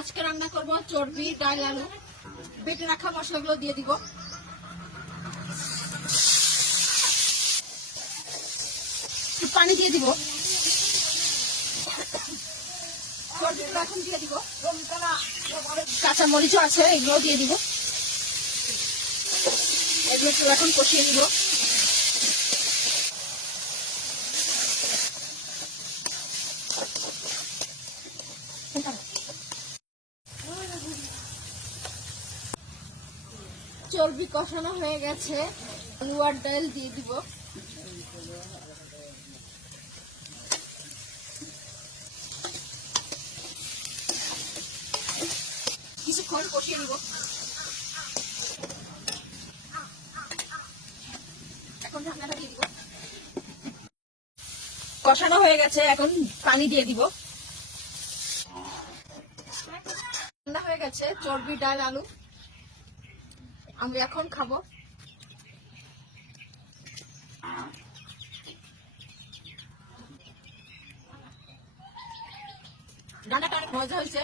আজকে রান্না করব চর্বি, ডাল, আলু। বেটে রাখা মশলাগুলো দিয়ে দিব। পানি দিয়ে দিব। চর্বিগুলো এখন দিয়ে দিব। কাঁচা মরিচও আছে, এগুলো দিয়ে দিব। এগুলো এখন কষিয়ে দিব। চর্বি কষানো হয়ে গেছে, আলু আর ডাল দিয়ে দিব। কিছুক্ষণ কষিয়ে নিব। এখন ঢাকনাটা দিয়ে দিব। কষানো হয়ে গেছে, এখন পানি দিয়ে দিব। রান্না হয়ে গেছে চর্বি, ডাল, আলু। আমি এখন খাবো। রান্নাটা অনেক মজা হয়েছে।